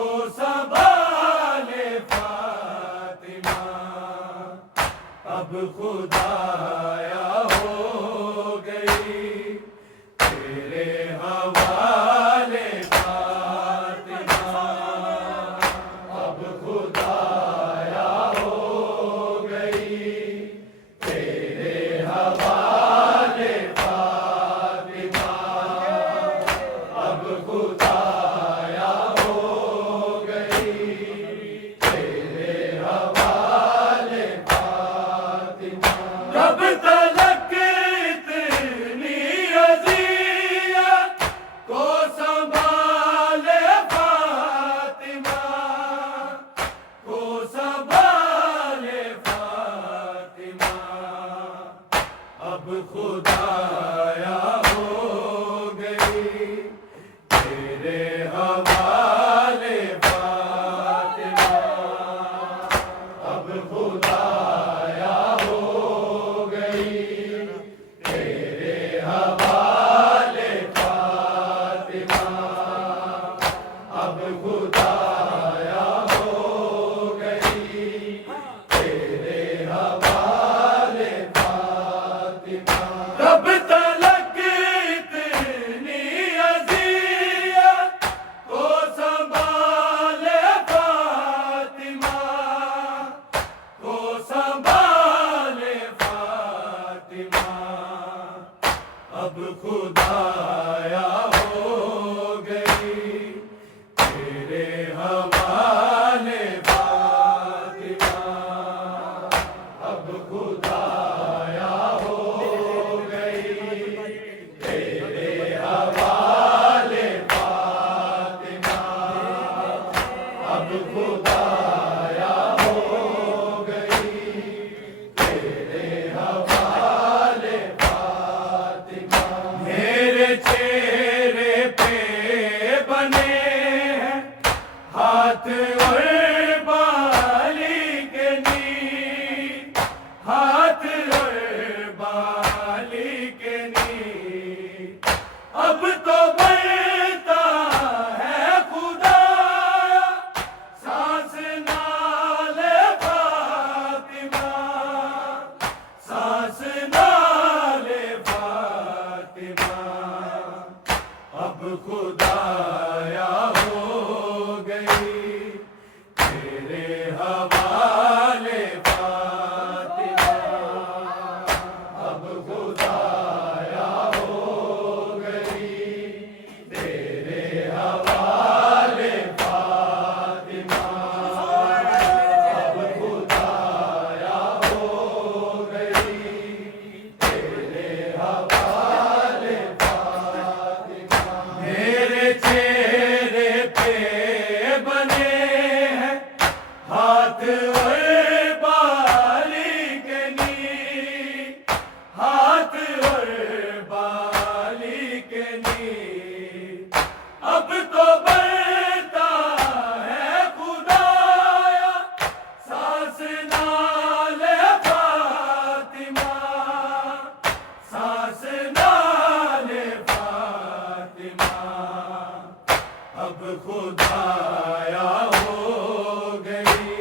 کو سنبھالے فاطمہ، اب خدایا ہو گئی تیرے حوالے فاطمہ، اب خدایا ہو گئی تیرے حوالے فاطمہ، اب خدایا ہو گئی تیرے حوالے فاطمہ، کب تلک اتنی اذیت کو سنبھالے فاطمہ، کو سنبھالے فاطمہ، اب خدایا ہو گئی تیرے حوالے فاطمہ، اب خدایا ہو گئی تیرے حوالے فاطمہ، اب خدایا ہو گئی تیرے حوالے فاطمہ، کب تلک اتنی اذیت کو سنبھالے فاطمہ، کو سنبھالے فاطمہ، اب خدایا ہو گئی تیرے حوالے فاطمہ، اب خدایا ہو گئی تیرے حوالے فاطمہ، اب خدایا ہو گئی تیرے حوالے فاطمہ، میرے چہرے پہ بنے ہیں ہاتھ اور بالی کے نی، ہاتھ اور بالی کے نی، اب تو بڑھتا ہے خدایا سانس نالے فاطمہ، سانس نالے فاطمہ، اب خدایا ہو گئی تیرے حوالے فاطمہ، اب خدایا ہو گئی تیرے حوالے فاطمہ، اب خدایا ہو گئی تیرے حوالے فاطمہ، میرے چہرے پہ بنے ہیں ہاتھ اور بالی کے نی، ہاتھ اور بالی کے نی، اب تو بڑھتا ہے خدایا سانس نالے فاطمہ، سانس نالے فاطمہ، اب خدایا ہو گئی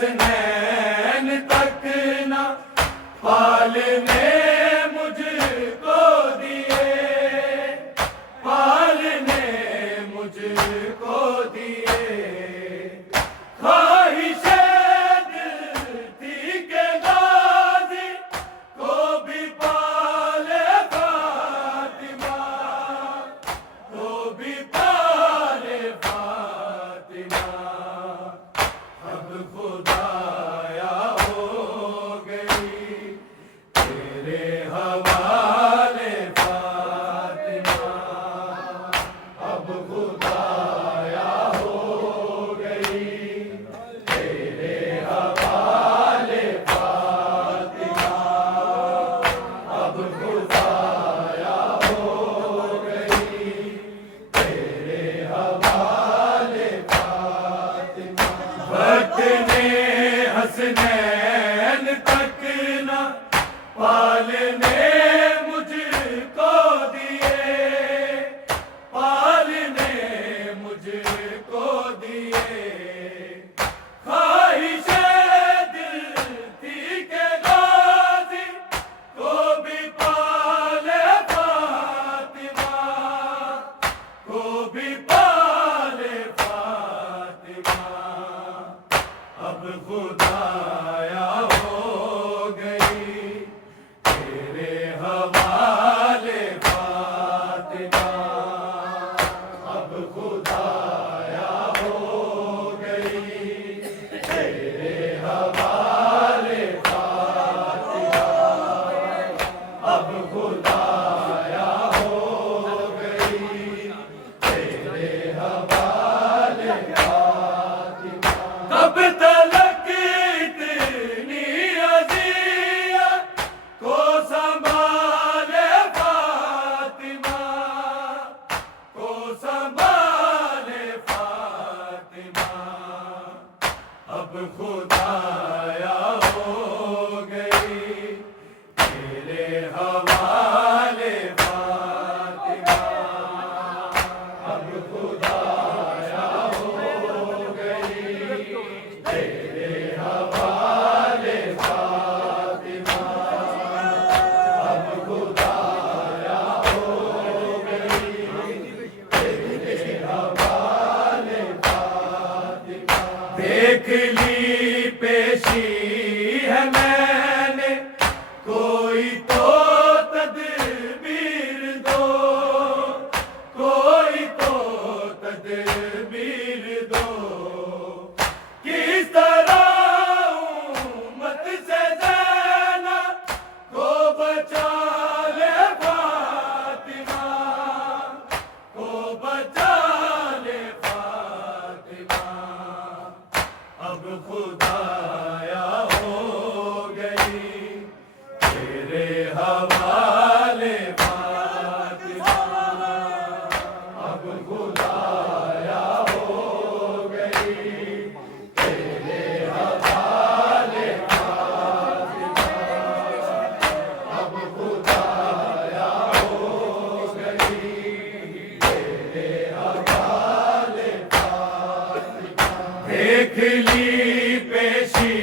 حسنین تک نہ پالنے مجھ کو دیے، پالنے مجھ کو دیے، خواہش دل تھی کہ غازی کو بھی پالے فاطمہ، کو بھی پالے فاطمہ، اب خدایا ہو گئی تیرے حوالے فاطمہ، اب خدایا ہو گئی تیرے حوالے فاطمہ، اب خدایا ہو گئی تیرے حوالے فاطمہ، وقت نے حسنین تک نہ پالنے مجھ کو دیے، پالنے مجھ کو دیے، خواہش دل تھی کہ غازی کو بھی پالے فاطمہ، کو بھی پالے فاطمہ، اب خدایا ہو گئی تیرے حوالے فاطمہ، اب خدایا ہو گئی تیرے حوالے فاطمہ، اب خدایا ہو گئی تیرے حوالے فاطمہ، کب تلک اتنی اذیت کو سنبھالے فاطمہ، کو سنبھالے فاطمہ، اب خدایا ہو گئی تیرے حوالے فاطمہ، اب خدایا ہو گئی تیرے حوالے فاطمہ، اب خدایا ہو گئی تیرے حوالے فاطمہ، دیکھ لی پیشی ہے میں نے کوئی تو تدبیر دو، کوئی تو تدبیر دو، کس طرح امت سے زینب کو بچا لے فاطمہ، کو بچا لے فاطمہ، اب خدایا ہو گئی تیرے حوالے فاطمہ، اب خدایا ہو گئی تیرے حوالے فاطمہ، اب خدایا ہو گئی تیرے حوالے فاطمہ، دیکھ لی پیشی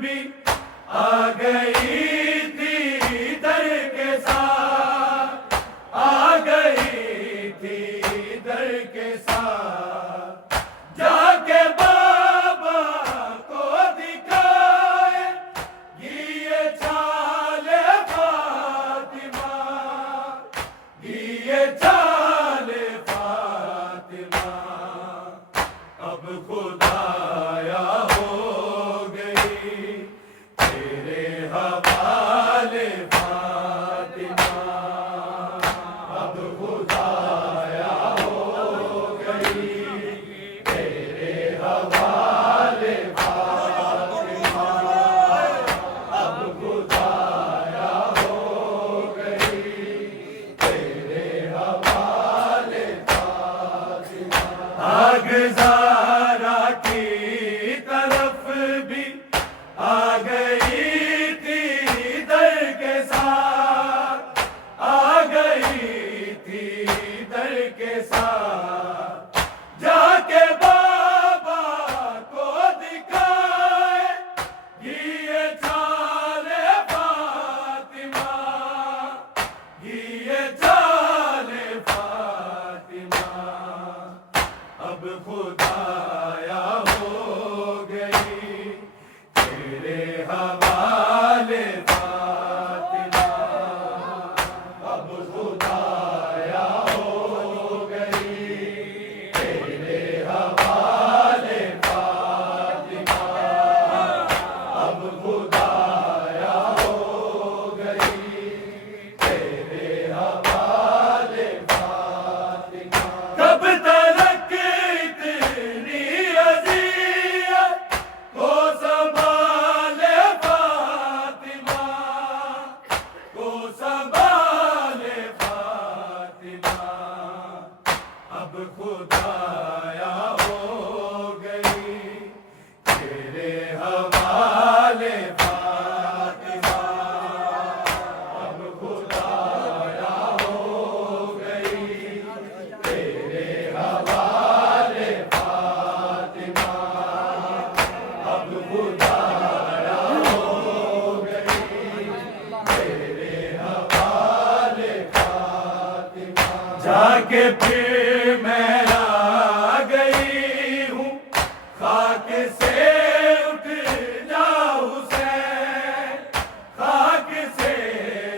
بھی آ گئی تھی در کے ساتھ، آ گئی تھی در کے ساتھ، جا کے بابا کو دکھائے گی یہ چال فاطمہ، گی یہ چال فاطمہ، اب خدایا ہو گئی تیرے حوالے فاطمہ، اب خدایا ہو گئی تیرے حوالے فاطمہ، اب خدایا ہو گئی تیرے حوالے فاطمہ، آگزارا کی طرف بھی آ گئی تھی در کے ساتھ، آ گئی تھی در کے ساتھ، جا کے بابا کو دکھائے گی یہ چال فاطمہ، گی یہ چال فاطمہ، اب خدایا ہو گئی تیرے حوالے فاطمہ، اب خدایا ہو گئی تیرے حوالے فاطمہ، اب خدایا ہو گئی تیرے حوالے فاطمہ، کب تلک اتنی اذیت کو سنبھالے فاطمہ، کو سنبھالے فاطمہ، اب خدایا ہو گئی تیرے حوالے فاطمہ، اب خدایا ہو گئی تیرے حوالے فاطمہ، اب خدایا ہو گئی تیرے حوالے فاطمہ، جا کے پھر میں آ گئی ہوں خاک سے اٹھ جا حسین، خاک سے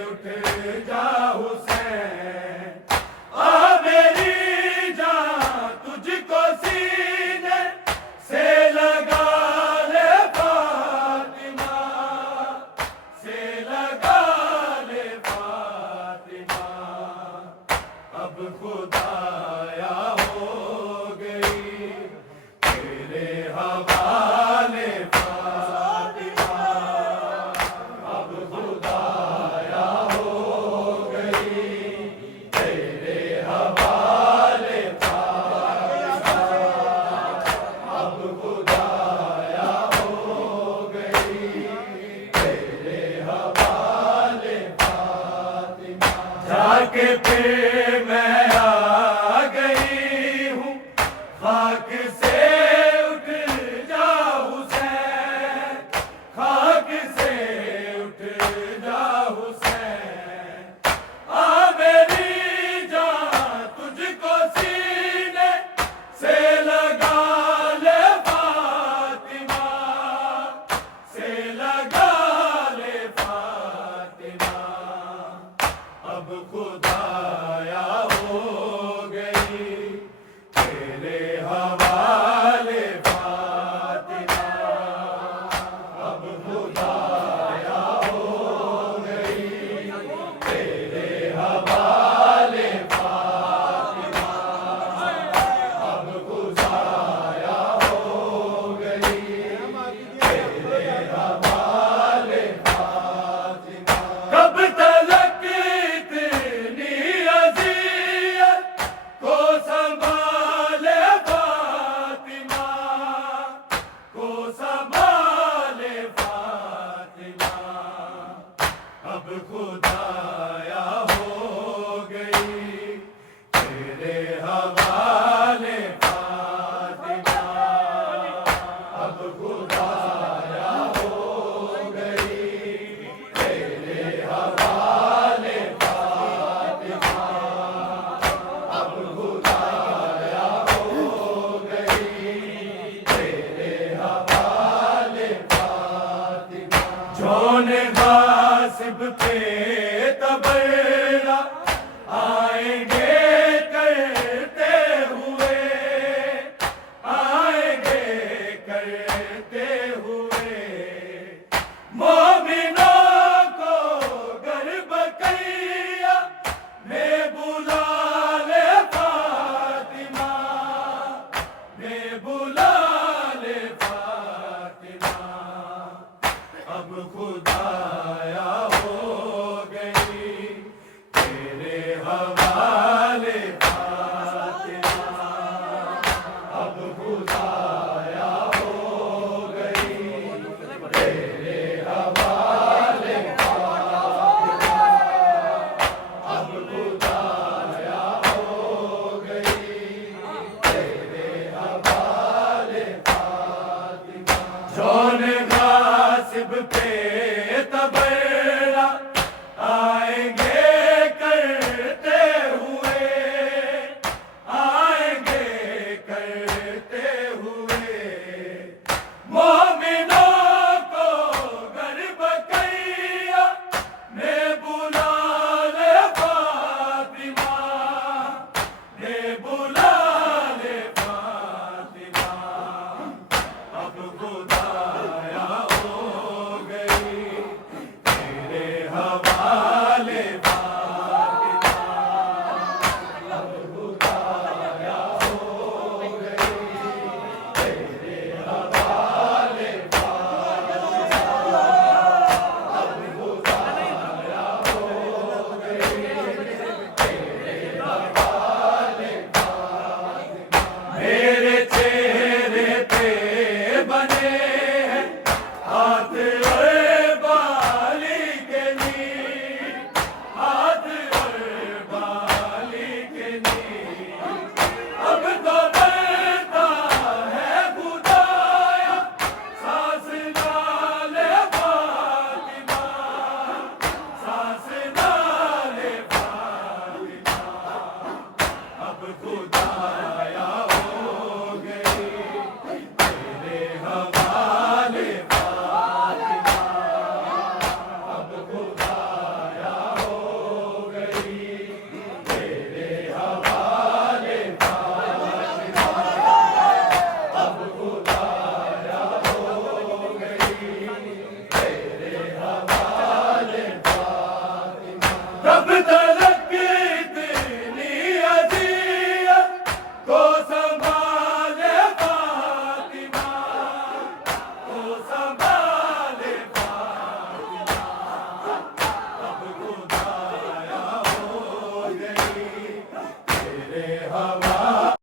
اٹھ جا حسین، آ میری جان تجھ کو سینے سے لگا لے فاطمہ، سے لگا لے فاطمہ، اب خدایا ہو گئی تیرے حوالے فاطمہ، اب خدایا ہو گئی تیرے حوالے فاطمہ، اب خدایا ہو گئی تیرے حوالے فاطمہ، جا کے پھر میں آ گئی ہوں خاک سے اٹھ جا حسین، خاک سے اٹھ جا حسین، آ میری جان تجھ کو سینے سے لگا لے فاطمہ، سے لگا لے فاطمہ، اب خدایا ہو گئی تیرے حوالے فاطمہ، اب خدایا ہو گئی تیرے حوالے فاطمہ، اب خدایا ہو گئی تیرے حوالے فاطمہ، کب تلک اتنی اذیت کو سنبھالے فاطمہ، کو سنبھالے فاطمہ، اب خدایا ہو گئی تیرے حوالے فاطمہ، اب خدایا ہو جون غاصب پہ تبرہ آئیں گے کرتے ہوئے، آئیں گے کرتے ہوئے، مومنوں کو گر بقیہ میں بلا لے فاطمہ، میں بلا لے فاطمہ، اب خدایا ہو گئی تیرے حوالے فاطمہ، اب خدایا ہو گئی تیرے حوالے فاطمہ، اب خدایا ہو گئی تیرے حوالے فاطمہ، جون غاصب پہ